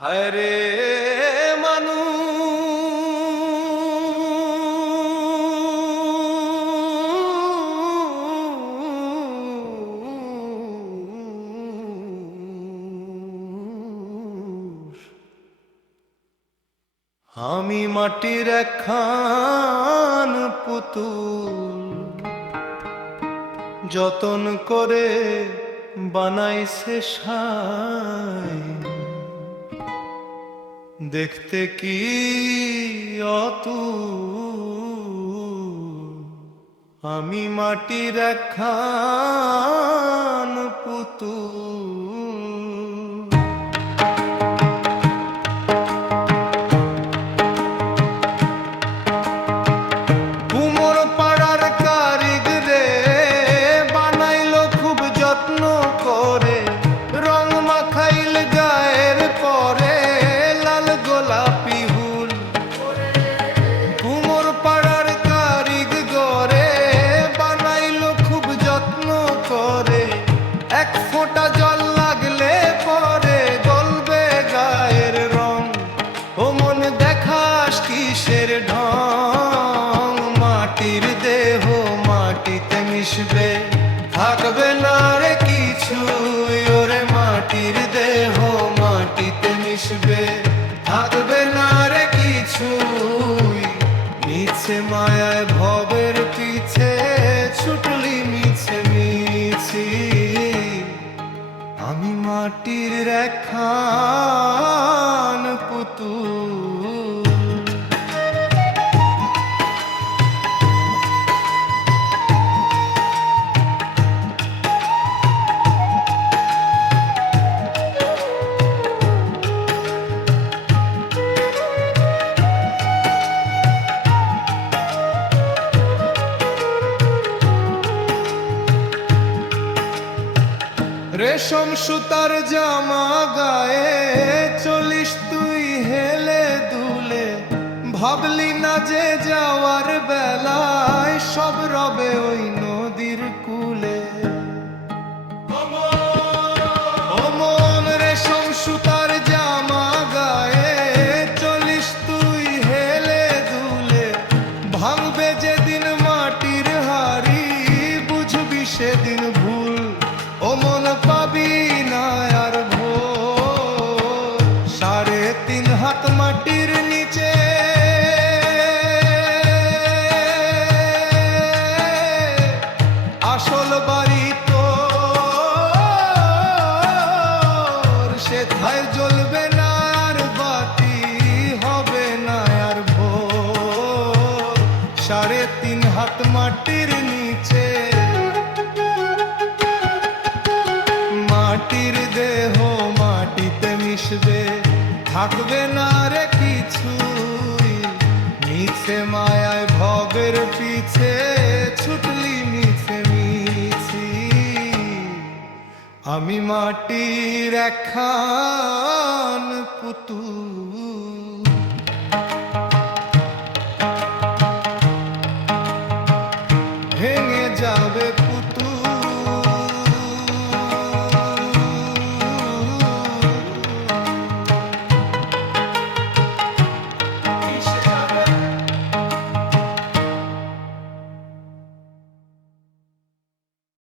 হায় রে মানুষ, আমি মাটির একখান পুতুল, যতন করে বানাইছে সাই। দেখতে কি অতুল, আমি মাটির একখান পুতুল। কুমোর পাড়ার কারিগরে বানাইলো খুব যত্ন করে, রং মাখাইল গায়ের পরে লাল গোলাপি হুল। কুমোর পাড়ার কারিগরে বানাইলো খুব যত্ন করে, এক ফোঁটা জল লাগলে পরে গলবে গায়ের রং। ও মন দেখাস কিসের ঢং, মাটির দেহ মাটিতে মিশবে, থাকবে না রে কিছুই। ওরে মাটির দেহ মাটিতে মিশবে, থাকবে না রে কিছুই। মিছে মায়ায় ভবের পিছে ছুটলি মিছে মিছি, আমি মাটির একখান পুতুল। রেশম সুতার জামা গায়ে চলিস তুই হেলে দুলে, ভাবলি না যে যাওয়ার বেলায় সব রবে ওই নদীর কূলে। ও মন রেশম সুতার জামা গায়ে চলিস তুই হেলে দুলে, ভাঙবে যেদিন মাটির হাড়ি বুঝবি সেদিন ভুল। ও মন পাবি না আর ভোর, 3.5 হাত মাটির নিচে আসল বাড়ি তোর, সেথায় জ্বলবে না আর বাতি, হবে না আর ভোর। 3.5 হাত মাটির নিচে মাটির দেহ মাটিতে মিশবে, থাকবে না রে কিছুই। মিছে মায়ায় ভবের পিছে ছুটলি মিছে মিছি, আমি মাটির একখান পুতুল।